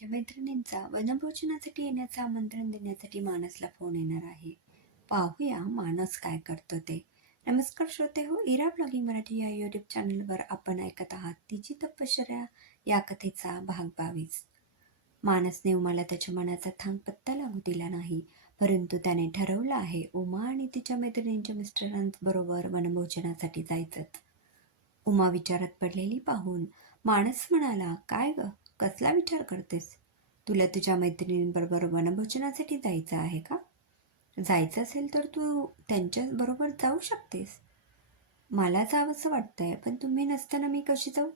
माझ्या मैत्रिणींचा वनभोजनासाठी येण्याचं आमंत्रण देण्यासाठी मानसला फोन येणार आहे. पाहूया मानस काय करतो ते. नमस्कार श्रोते हो इरा ब्लॉगिंग मराठी या यूट्यूब चॅनलवर आपण ऐकत आहात तिची तपश्चर्या या कथेचा भाग बावीस. मानसने उमाला त्याच्या मनाचा थांग पत्ता लागू दिला नाही परंतु त्याने ठरवलं आहे उमा आणि तिच्या मैत्रिणींच्या मिस्टरांबरोबर वनभोजनासाठी जायचंच उमा विचारात पडलेली पाहून मानस म्हणाला काय ग कसला विचार करतेस? तुला तुझ्या मैत्रिणींबरोबर वनभोजनासाठी जायचं आहे का? जायचं असेल तर तू त्यांच्याबरोबर जाऊ शकतेस. मला जावंसं वाटतं आहे पण तुम्ही नसताना मी कशी जाऊ?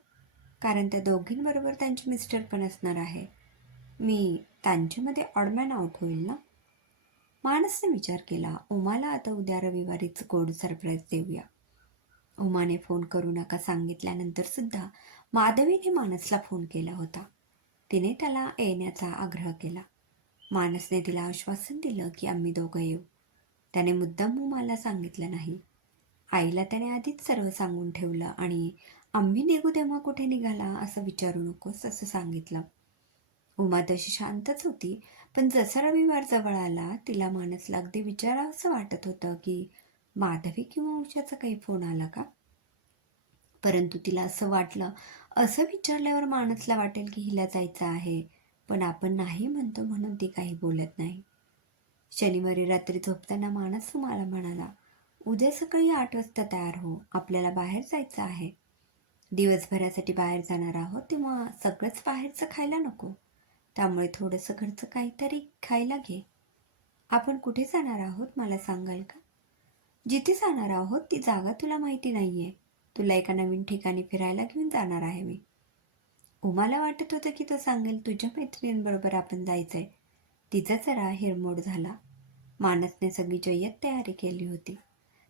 कारण त्या दोघींबरोबर त्यांचे मिस्टर पण असणार आहे. मी त्यांच्यामध्ये ऑडमॅन आउट होईल ना? मानसने विचार केला उमाला आता उद्या रविवारीच गोड सरप्राईज देऊया. उमाने फोन करू नका सांगितल्यानंतर सुद्धा माधवीने मानसला फोन केला होता. तिने त्याला येण्याचा आग्रह केला. मानसने तिला आश्वासन दिलं की आम्ही दोघं येऊ. त्याने मुद्दाम उमाला सांगितलं नाही. आईला त्याने आधीच सर्व सांगून ठेवलं आणि आम्ही निघू तेव्हा कुठे निघाला असं विचारू नकोस असं सांगितलं. उमा तशी शांतच होती पण जसा रविवार जवळ आला तिला मानसला अगदी विचारावंसं वाटत होतं की माधवी किंवा उषाचा काही फोन आला का? परंतु तिला असं वाटलं असं विचारल्यावर माणसला वाटेल की हिला जायचं आहे पण आपण नाही म्हणतो म्हणून ती काही बोलत नाही. शनिवारी रात्री झोपताना माणस मला म्हणाला उद्या सकाळी आठ वाजता तयार हो आपल्याला बाहेर जायचं आहे. दिवसभरासाठी बाहेर जाणार आहोत तेव्हा सगळंच बाहेरचं खायला नको. त्यामुळे थोडंसं घरचं काहीतरी खायला घे. आपण कुठे जाणार आहोत मला सांगाल का? जिथे जाणार आहोत ती जागा तुला माहिती नाही आहे तुला एका नवीन ठिकाणी फिरायला घेऊन जाणार आहे मी. उमाला वाटत होतं की तो सांगेल तुझ्या मैत्रिणींबरोबर आपण जायचं आहे तिचा जरा हिरमोड झाला. मानसने सगळी जय्यत तयारी केली होती.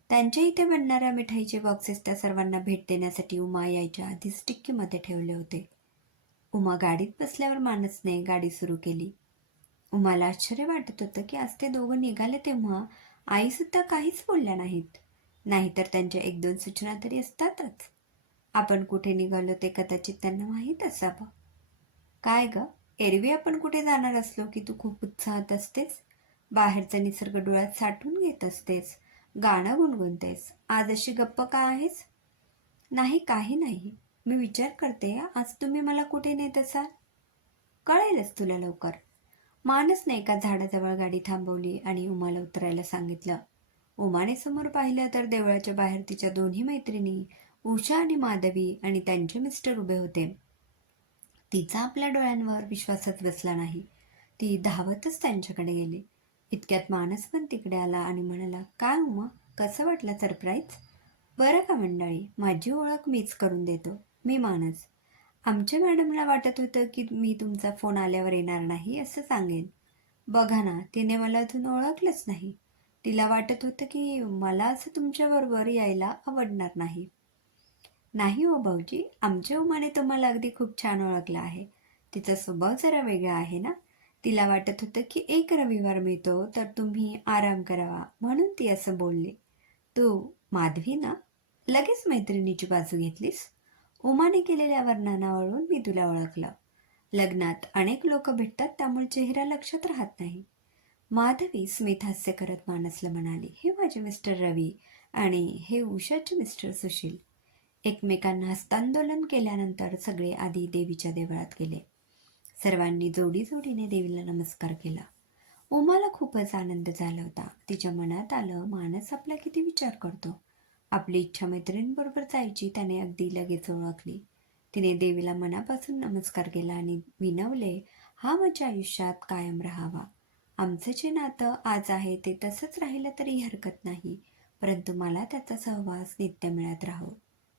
त्यांच्या इथे बनणाऱ्या मिठाईचे बॉक्सेस त्या सर्वांना भेट देण्यासाठी उमा यायच्या आधीच टिक्कीमध्ये ठेवले होते. उमा गाडीत बसल्यावर मानसने गाडी सुरू केली. उमाला आश्चर्य वाटत होतं की आज ते दोघं निघाले तेव्हा आईसुद्धा काहीच बोलल्या नाहीत. नाहीतर त्यांच्या एक दोन सूचना तरी असतातच. आपण कुठे निघालो ते कदाचित त्यांना माहीत असावं. काय ग? एरवी आपण कुठे जाणार असलो की तू खूप उत्साहात असतेस? बाहेरचा निसर्ग डोळ्यात साठवून घेत असतेस. गाणं गुणगुणतेस. आज अशी गप्प का आहेस? नाही काही नाही. मी विचार करते आज तुम्ही मला कुठे नेत असाल? कळेलच तुला लवकर. मानसने एका झाडाजवळ गाडी थांबवली आणि उमाला उतरायला सांगितलं. उमाने समोर पाहिलं तर देवळाच्या बाहेर तिच्या दोन्ही मैत्रिणी उषा आणि माधवी आणि त्यांचे मिस्टर उभे होते. तिचा आपल्या डोळ्यांवर विश्वासच बसला नाही. ती धावतच त्यांच्याकडे गेली. इतक्यात मानस पण तिकडे आला आणि म्हणाला काय उमा कसं वाटलं सरप्राईज? बरं का मंडळी माझी ओळख मीच करून देतो. मी मानस. आमच्या मॅडमला वाटत होतं की मी तुमचा फोन आल्यावर येणार नाही असं सांगेन. बघा ना तिने मला अजून ओळखलंच नाही. तिला वाटत होतं की मला असं तुमच्याबरोबर यायला आवडणार नाही. नाही हो भाऊजी आमच्या उमाने तुम्हाला अगदी खूप छान ओळखलं आहे. तिचा स्वभाव जरा वेगळा आहे ना? तिला वाटत होतं की एक रविवार मिळतो तर तुम्ही आराम करावा म्हणून ती असं बोलली. तू माधवी ना? लगेच मैत्रिणीची बाजू घेतलीस? उमाने केलेल्या वर्णनावरून मी तुला ओळखलं. लग्नात अनेक लोक भेटतात त्यामुळे चेहरा लक्षात राहत नाही. माधवी स्मितहास्य करत मानसला म्हणाली हे माझे मिस्टर रवी आणि हे उषाचे मिस्टर सुशील. एकमेकांना हस्तांदोलन केल्यानंतर सगळे आधी देवीच्या देवळात गेले. सर्वांनी जोडी जोडीने देवीला नमस्कार केला. उमाला खूपच आनंद झाला होता. तिच्या मनात आलं मानस आपला किती विचार करतो. आपली इच्छा मैत्रिणींबरोबर जायची त्याने अगदी लगेच ओळखली. तिने देवीला मनापासून नमस्कार केला आणि विनवले हा माझ्या आयुष्यात कायम राहावा. आमचं जे नातं आज आहे ते तसंच राहिलं तरी हरकत नाही. परंतु मला त्याचा सहवास नित्य मिळत राहो.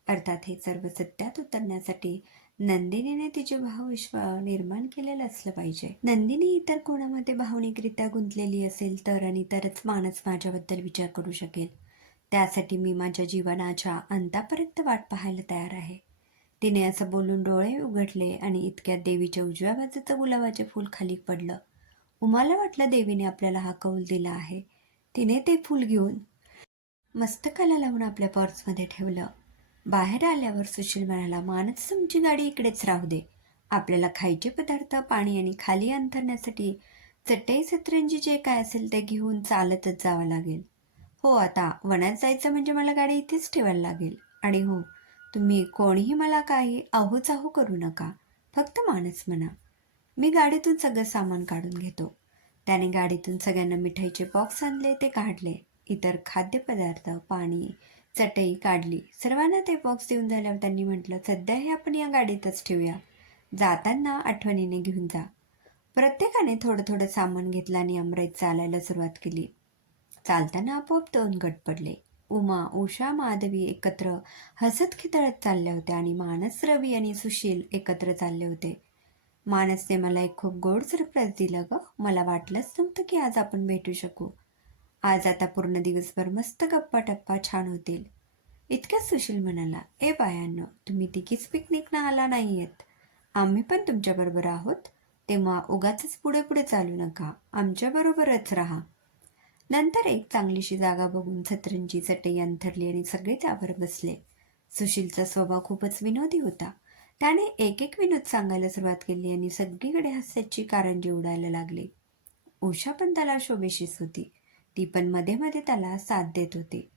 अर्थात हे सर्व सत्यात उतरण्यासाठी नंदिनीने तिचे भावविश्व निर्माण केलेलं असलं पाहिजे. नंदिनी इतर कोणामध्ये भावनिकरित्या गुंतलेली असेल तर आणि तरच मानस माझ्याबद्दल विचार करू शकेल. त्यासाठी मी माझ्या जीवनाच्या अंतापर्यंत वाट पाहायला तयार आहे. तिने असं बोलून डोळे उघडले आणि इतक्यात देवीच्या उजव्या बाजूचं गुलाबाचे फूल खाली पडलं. उमाला वाटलं देवीने आपल्याला हा कौल दिला आहे? तिने ते फूल घेऊन मस्तकाला लावून आपल्या पर्समध्ये ठेवलं. बाहेर आल्यावर सुशील म्हणाला मानस तुमची गाडी इकडेच राहू दे. आपल्याला खायचे पदार्थ पाणी आणि खाली अंतरण्यासाठी चटई सतरंजी जे काय असेल ते घेऊन चालतच जावं लागेल. हो आता वनात जायचं म्हणजे मला गाडी इथेच ठेवायला लागेल. आणि हो तुम्ही कोणीही मला काही अहोचाहो करू नका. फक्त मानस म्हणा. मी गाडीतून सगळं सामान काढून घेतो. त्याने गाडीतून सगळ्यांना मिठाईचे बॉक्स आणले ते काढले. इतर खाद्यपदार्थ पाणी चटई काढली. सर्वांना ते बॉक्स देऊन झाल्यावर त्यांनी म्हटलं सध्या हे आपण या गाडीतच ठेवूया. जाताना आठवणीने घेऊन जा. प्रत्येकाने थोडं थोडं सामान घेतलं आणि अमराईत चालायला सुरुवात केली. चालताना आपोआप दोन गट पडले. उमा उषा माधवी एकत्र हसत खितळत चालल्या होत्या आणि मानस रवी आणि सुशील एकत्र चालले होते. मानसने मला एक खूप गोड सरप्राईज दिलं ग. मला वाटलंच नव्हतं की आज आपण भेटू शकू. आज आता पूर्ण दिवसभर मस्त गप्पा टप्पा छान होतील. इतक्याच सुशील म्हणाला ए बायांनो तुम्ही तिकीच पिकनिकनं आला नाही आहेत आम्ही पण तुमच्याबरोबर आहोत. तेव्हा उगाच पुढे पुढे चालू नका. आमच्याबरोबरच राहा. नंतर एक चांगलीशी जागा बघून सतरंजी चटई अंथरली आणि सगळे त्यावर बसले. सुशीलचा स्वभाव खूपच विनोदी होता. त्याने एक एक विनोद सांगायला सुरुवात केली आणि सगळीकडे हास्याची कारंजी उडायला लागली. उषा पण त्याला शोभेशीच होती. ती पण मध्ये मध्ये त्याला साथ देत होती.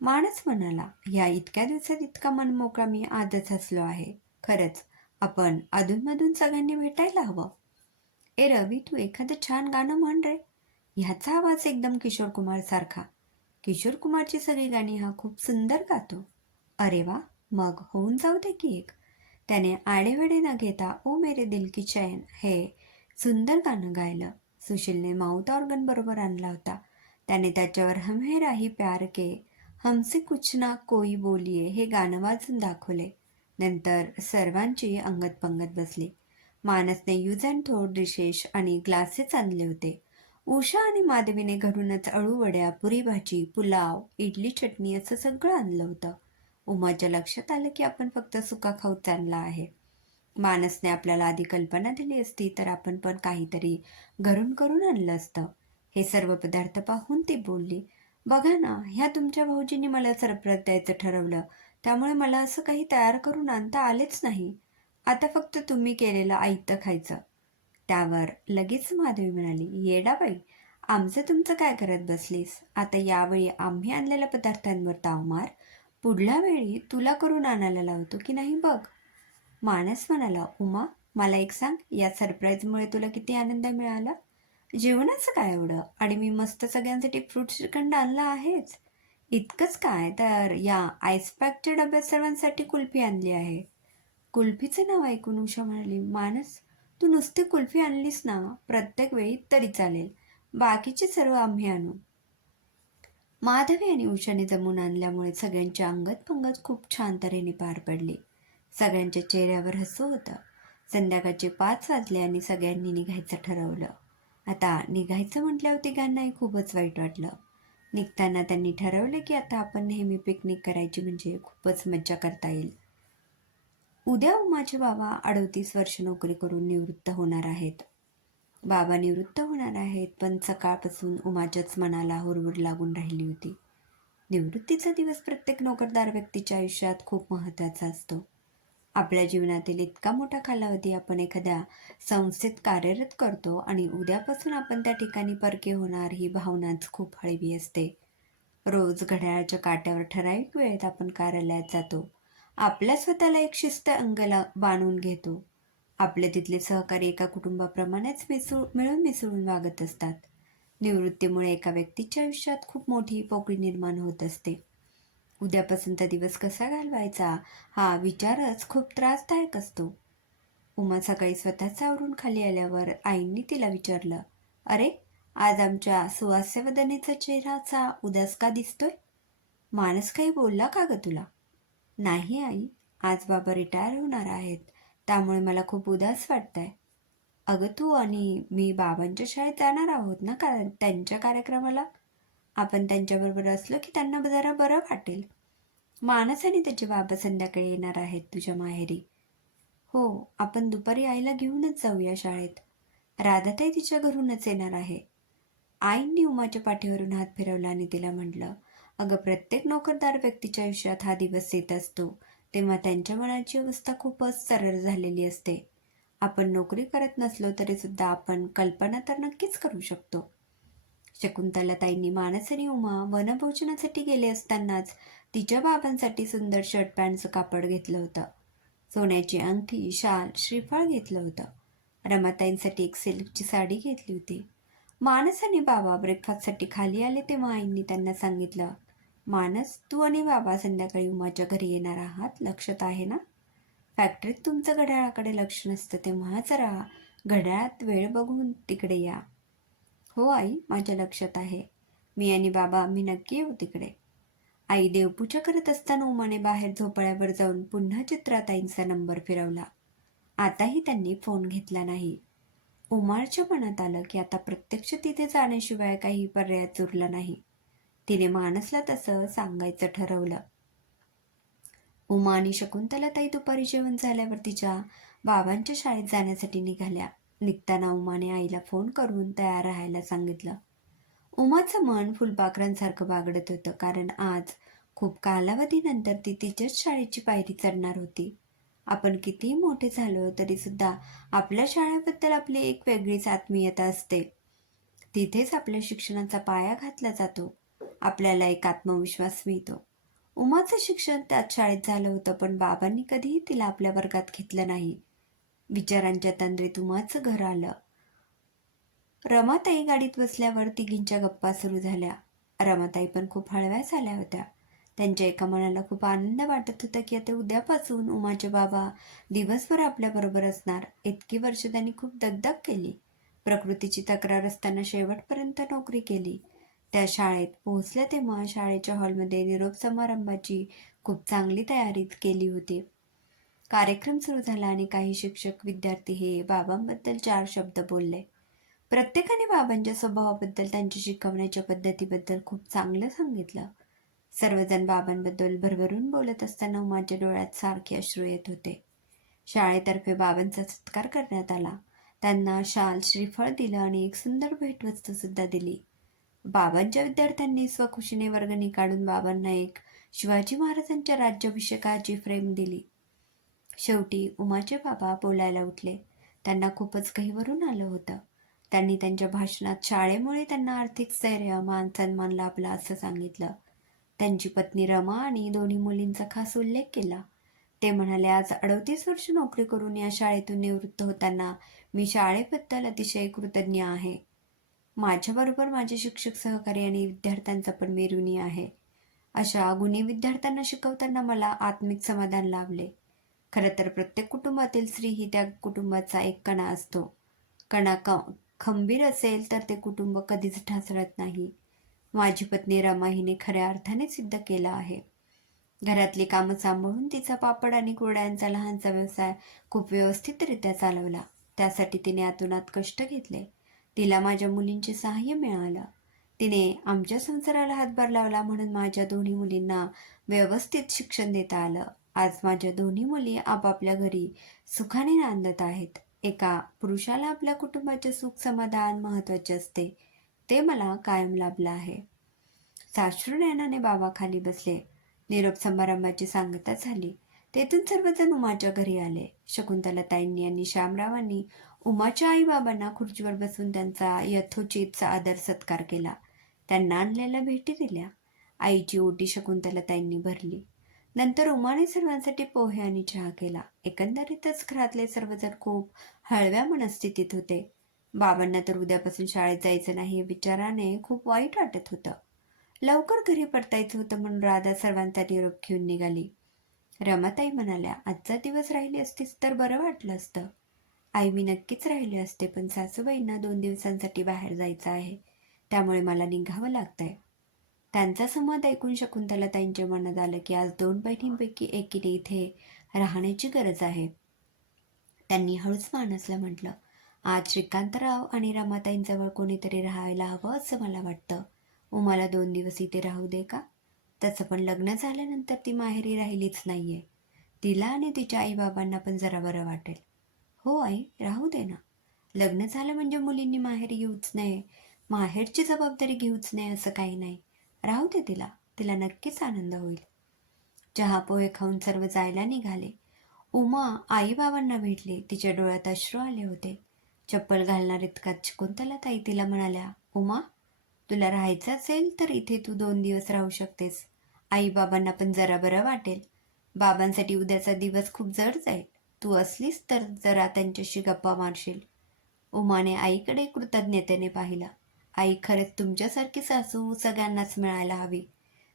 माणस म्हणाला या इतक्या दिवसात इतका मनमोकळा मी आजच हसलो आहे. खरंच आपण अधूनमधून सगळ्यांनी भेटायला हवं. ए रवी तू एखादं छान गाणं म्हण रे. ह्याचा आवाज एकदम किशोर कुमार सारखा. किशोर कुमारची सगळी गाणी हा खूप सुंदर गातो. अरे वा मग होऊन जाऊ दे की एक. त्याने आडेवडे न घेता ओ मेरे दिल की चैन हे सुंदर गाणं गायलं. सुशीलने माऊथ ऑर्गन बरोबर आणला होता. त्याने त्याच्यावर हमे राही प्यार के हमसे कुछ ना कोई बोलिये हे गाणं वाजून दाखवले. नंतर सर्वांची अंगत पंगत बसली. मानसने यूज अँड थोर डिशेस आणि ग्लासेस आणले होते. उषा आणि माधवीने घरूनच अळूवड्या पुरी भाजी पुलाव इडली चटणी असं सगळं आणलं होतं. उमाच्या लक्षात आलं की आपण फक्त सुका खाऊ चालला आहे. मानसने आपल्याला आधी कल्पना दिली असती तर आपण पण काहीतरी घरून करून आणलं असतं. हे सर्व पदार्थ पाहून ती बोलली बघा ना ह्या तुमच्या भाऊजींनी मला सरप्राईज द्यायचं ठरवलं. त्यामुळे मला असं काही तयार करून आणता आलेच नाही. आता फक्त तुम्ही केलेलं आयतं खायचं. त्यावर लगेच माधवी म्हणाली येडा बाई आमचं तुमचं काय करत बसलीस? आता यावेळी आम्ही आणलेल्या पदार्थांवर ताव मार पुढल्या वेळी तुला करून आणायला लावतो की नाही बघ. मानस म्हणाला उमा मला एक सांग या सरप्राईजमुळे तुला किती आनंद मिळाला? जेवणाचं काय एवढं? आणि मी मस्त सगळ्यांसाठी फ्रूट श्रीखंड आणला आहेच. इतकंच काय? तर या आईसपॅकच्या डब्यात सर्वांसाठी कुल्फी आणली आहे. कुल्फीचं नाव ऐकून उषा म्हणाली मानस तू नुसती कुल्फी आणलीस ना? प्रत्येक वेळी तरी चालेल. बाकीचे सर्व आम्ही आणू. माधवी आणि उषाने जमून आणल्यामुळे सगळ्यांची अंगत पंगत खूप छान तऱ्हेने पार पडली. सगळ्यांच्या चेहऱ्यावर हसू होतं. संध्याकाळचे पाच वाजले आणि सगळ्यांनी निघायचं ठरवलं. आता निघायचं म्हटल्यावर तिघांनाही खूपच वाईट वाटलं. निघताना त्यांनी ठरवलं की आता आपण नेहमी पिकनिक करायची म्हणजे खूपच मज्जा करता येईल. उद्या उमाचे बाबा अडतीस वर्ष नोकरी करून निवृत्त होणार आहेत. बाबा निवृत्त होणार आहेत पण सकाळपासून उमाच्याच मनाला हुरहुर लागून राहिली होती. निवृत्तीचा दिवस प्रत्येक नोकरदार व्यक्तीच्या आयुष्यात खूप महत्त्वाचा असतो. आपल्या जीवनातील इतका मोठा कालावधी आपण एखाद्या संस्थेत कार्यरत करतो आणि उद्यापासून आपण त्या ठिकाणी परके होणार ही भावनाच खूप हळवी असते. रोज घड्याळाच्या काट्यावर ठराविक वेळेत आपण कार्यालयात जातो. आपल्या स्वतःला एक शिस्त अंगला बांधून घेतो. आपले तिथले सहकारी एका कुटुंबाप्रमाणेच मिसळू मिळून मिसळून वागत असतात. निवृत्तीमुळे एका व्यक्तीच्या आयुष्यात खूप मोठी पोकळी निर्माण होत असते. उद्यापासूनचा दिवस कसा घालवायचा हा विचारच खूप त्रासदायक असतो. उमा सकाळी स्वतःच आवरून खाली आल्यावर आईंनी तिला विचारलं अरे आज आमच्या सुवास्यवदनेचा चेहराचा उदास का दिसतोय? मानस काही बोलला का ग तुला? नाही आई आज बाबा रिटायर होणार आहेत. त्यामुळे मला खूप उदास वाटतंय. अगं तू आणि मी बाबांच्या शाळेत जाणार आहोत ना कारण त्यांच्या कार्यक्रमाला? आपण त्यांच्याबरोबर असलो की त्यांना जरा बरं वाटेल. मानस आणि त्याचे बाबा संध्याकाळी येणार आहेत तुझ्या माहेरी. हो आपण दुपारी आईला घेऊनच जाऊया शाळेत. राधाताई तिच्या घरूनच येणार आहे. आईंनी उमाच्या पाठीवरून हात फिरवला आणि तिला म्हटलं अगं प्रत्येक नोकरदार व्यक्तीच्या आयुष्यात हा दिवस येत असतो. तेव्हा त्यांच्या मनाची अवस्था खूपच सरळ झालेली असते. आपण नोकरी करत नसलो तरी सुद्धा आपण कल्पना तर नक्कीच करू शकतो. शकुंतलाताईंनी मानस आणि उमा वनभोजनासाठी गेले असतानाच तिच्या बाबांसाठी सुंदर शर्ट पॅन्टचं कापड घेतलं होतं. सोन्याची अंगठी शाल श्रीफळ घेतलं होतं. रमाताईंसाठी एक सिल्कची साडी घेतली होती. मानस आणि बाबा ब्रेकफास्टसाठी खाली आले तेव्हा आईंनी त्यांना सांगितलं मानस तू आणि बाबा संध्याकाळी उमाच्या घरी येणार आहात लक्षात आहे ना? फॅक्टरीत तुमचं घड्याळाकडे लक्ष नसतं तेव्हा जरा घड्याळात वेळ बघून तिकडे या. हो आई माझ्या लक्षात आहे. मी आणि बाबा आम्ही नक्की येऊ तिकडे. आई देवपूजा करत असताना उमाने बाहेर झोपाळ्यावर जाऊन पुन्हा चित्राताईंचा नंबर फिरवला. आताही त्यांनी फोन घेतला नाही. उमारच्या मनात आलं की आता प्रत्यक्ष तिथे जाण्याशिवाय काही पर्याय उरला नाही. तिने मानसला तसं सांगायचं ठरवलं. उमा आणि शकुंतलाताई दुपारी जेवण झाल्यावर तिच्या बाबांच्या शाळेत जाण्यासाठी निघाल्या. निघताना उमाने आईला फोन करून तयार राहायला सांगितलं. उमाचं मन फुलपाखरांसारखं बागडत होतं कारण आज खूप कालावधीनंतर ती तिच्याच शाळेची पायरी चढणार होती. आपण कितीही मोठे झालो तरी सुद्धा आपल्या शाळेबद्दल आपली एक वेगळीच आत्मीयता असते. तिथेच आपल्या शिक्षणाचा पाया घातला जातो. आपल्याला एक आत्मविश्वास मिळतो. उमाचं शिक्षण त्याच शाळेत झालं होतं पण बाबांनी कधीही तिला आपल्या वर्गात घेतलं नाही. विचारांच्या तंद्रेत उमाचं घर आलं. रमाताई गाडीत बसल्यावर तिघींच्या गप्पा सुरू झाल्या. रमाताई पण खूप हळव्या झाल्या होत्या. त्यांच्या एका मनाला खूप आनंद वाटत होता की आता उद्यापासून उमाचे बाबा दिवसभर आपल्याबरोबर असणार. इतकी वर्ष त्यांनी खूप दगदग केली. प्रकृतीची तक्रार असताना शेवटपर्यंत नोकरी केली. त्या शाळेत पोहोचल्या तेव्हा शाळेच्या हॉलमध्ये निरोप समारंभाची खूप चांगली तयारी केली होती. कार्यक्रम सुरू झाला आणि काही शिक्षक विद्यार्थी हे बाबांबद्दल चार शब्द बोलले. प्रत्येकाने बाबांच्या स्वभावाबद्दल त्यांच्या शिकवण्याच्या पद्धतीबद्दल खूप चांगलं सांगितलं. सर्वजण बाबांबद्दल भरभरून बोलत असताना माझ्या डोळ्यात सारखे अश्रू येत होते. शाळेतर्फे बाबांचा सत्कार करण्यात आला. त्यांना शाल श्रीफळ दिलं आणि एक सुंदर भेटवस्तू सुद्धा दिली. बाबांच्या विद्यार्थ्यांनी स्वखुशीने वर्गणी काढून बाबांना एक शिवाजी महाराजांच्या राज्याभिषेकाची फ्रेम दिली. शेवटी उमाचे बाबा बोलायला उठले. त्यांना खूपच गहिवरून आलं होतं. त्यांनी त्यांच्या भाषणात शाळेमुळे त्यांना आर्थिक स्थैर्य मान सन्मान लाभला असं सांगितलं. त्यांची पत्नी रमा आणि दोन्ही मुलींचा खास उल्लेख केला. ते म्हणाले आज अडतीस वर्ष नोकरी करून या शाळेतून निवृत्त होताना मी शाळेबद्दल अतिशय कृतज्ञ आहे. माझ्याबरोबर माझे शिक्षक सहकारी आणि विद्यार्थ्यांचा पण मी ऋणी आहे. अशा गुणी विद्यार्थ्यांना शिकवताना मला आत्मिक समाधान लाभले. खरं तर प्रत्येक कुटुंबातील स्त्री ही त्या कुटुंबाचा एक कणा असतो. कणा क खंबीर असेल तर ते कुटुंब कधीच ढासळत नाही. माझी पत्नी रमा हिने खऱ्या अर्थाने सिद्ध केलं आहे. घरातली कामं सांभाळून तिचा पापड आणि कुरड्यांचा लहानसा व्यवसाय खूप व्यवस्थितरित्या चालवला. त्यासाठी तिने आतुनात कष्ट घेतले. तिला माझ्या मुलींचे सहाय्य मिळालं. तिने आमच्या संसाराला हातभार लावला म्हणून माझ्या दोन्ही मुलींना व्यवस्थित शिक्षण देता आलं. आज माझ्या दोन्ही मुली आपापल्या घरी सुखाने नांदत आहेत. एका पुरुषाला आपल्या कुटुंबाचे सुख समाधान महत्त्वाचे असते. ते मला कायम लाभलं आहे. साश्रू नयनाने बाबा खाली बसले. निरोप समारंभाची सांगता झाली. तेथून सर्वजण उमाच्या घरी आले. शकुंतलाताईंनी आणि श्यामरावांनी उमाच्या आई बाबांना खुर्चीवर बसून त्यांचा यथोचित आदर सत्कार केला. त्यांना आणलेल्या भेटी दिल्या. आईची ओटी शकुंतलाताईंनी भरली. नंतर उमाने सर्वांसाठी पोहे आणि चहा केला. एकंदरीतच घरातले सर्वजण खूप हळव्या मनस्थितीत होते. बाबांना तर उद्यापासून शाळेत जायचं नाही विचाराने खूप वाईट वाटत होतं. लवकर घरी परतायचं होतं म्हणून राधा सर्वांचा निरोप घेऊन निघाली. रमाताई म्हणाल्या आजचा दिवस राहिली असतीस तर बरं वाटलं असतं. आई मी नक्कीच राहिले असते पण सासूबाईंना दोन दिवसांसाठी बाहेर जायचं आहे. त्यामुळे मला निघावं लागतंय. त्यांचा संवाद ऐकून शकुंतला त्यांच्या मनात आलं की आज दोन बहिणींपैकी एकीने इथे राहण्याची गरज आहे. त्यांनी हळूच मानसला म्हटलं आज श्रीकांतराव आणि रमाताईंजवळ कोणीतरी राहायला हवं असं मला वाटतं. उमाला दोन दिवस इथे राहू दे का? तसं पण लग्न झाल्यानंतर ती माहेरी राहिलीच नाहीये. तिला आणि तिच्या आईबाबांना पण जरा बरं वाटेल. हो आई राहू दे ना. लग्न झालं म्हणजे मुलींनी माहेर येऊच नये. माहेरची जबाबदारी घेऊच नये असं काही नाही. राहू दे तिला. तिला नक्कीच आनंद होईल. चहा पोहे खाऊन सर्व जायला निघाले. उमा आईबाबांना भेटली. तिच्या डोळ्यात अश्रू आले होते. चप्पल घालणार इतकाच शकुंतला ताई तिला म्हणाल्या उमा तुला राहायचं असेल तर इथे तू दोन दिवस राहू शकतेस. आईबाबांना पण जरा बरं वाटेल. बाबांसाठी उद्याचा दिवस खूप जड जाईल. तू असलीस तर जरा त्यांच्याशी गप्पा मारशील. उमाने आईकडे कृतज्ञतेने पाहिला. आई खरंच तुमच्यासारखी सासू सगळ्यांनाच मिळायला हवी.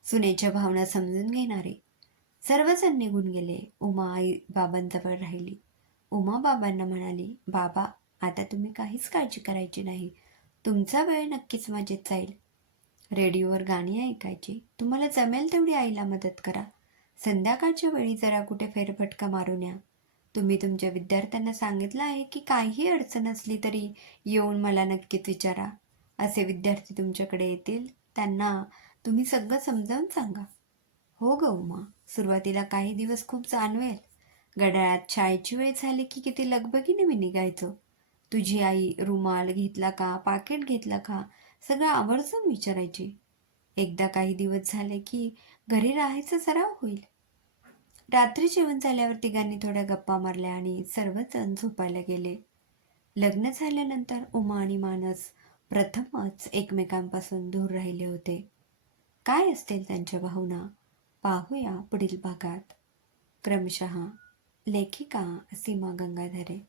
सुनेच्या भावना समजून घेणारे. सर्वजण निघून गेले. उमा आई बाबांजवळ राहिली. उमा बाबांना म्हणाली बाबा आता तुम्ही काहीच काळजी करायची नाही. तुमचा वेळ नक्कीच मजेत जाईल. रेडिओवर गाणी ऐकायची. तुम्हाला जमेल तेवढी आईला मदत करा. संध्याकाळच्या वेळी जरा कुठे फेरफटका मारून या तुम्ही तुमच्या विद्यार्थ्यांना सांगितलं आहे की काहीही अडचण असली तरी येऊन मला नक्कीच विचारा. असे विद्यार्थी तुमच्याकडे येतील. त्यांना तुम्ही सगळं समजावून सांगा. हो ग उमा सुरुवातीला काही दिवस खूप जाणवेल. घड्याळात शाळेची वेळ झाली की किती लगबगीने मी निघायचो. तुझी आई रुमाल घेतला का पाकिट घेतला का सगळं आवर्जून विचारायची. एकदा काही दिवस झाले की घरी राहायचा सराव होईल. रात्री जेवण झाल्यावर तिघांनी थोड्या गप्पा मारल्या आणि सर्वजण झोपायला गेले. लग्न झाल्यानंतर उमा आणि मानस प्रथमच एकमेकांपासून दूर राहिले होते. काय असतील त्यांच्या भावना? पाहूया पुढील भागात. क्रमशः लेखिका सीमा गंगाधरे.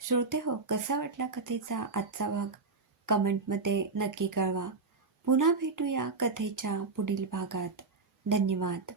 श्रोते हो कसा वाटला कथेचा आजचा भाग? कमेंटमध्ये नक्की कळवा. पुन्हा भेटूया कथेच्या पुढील भागात. धन्यवाद.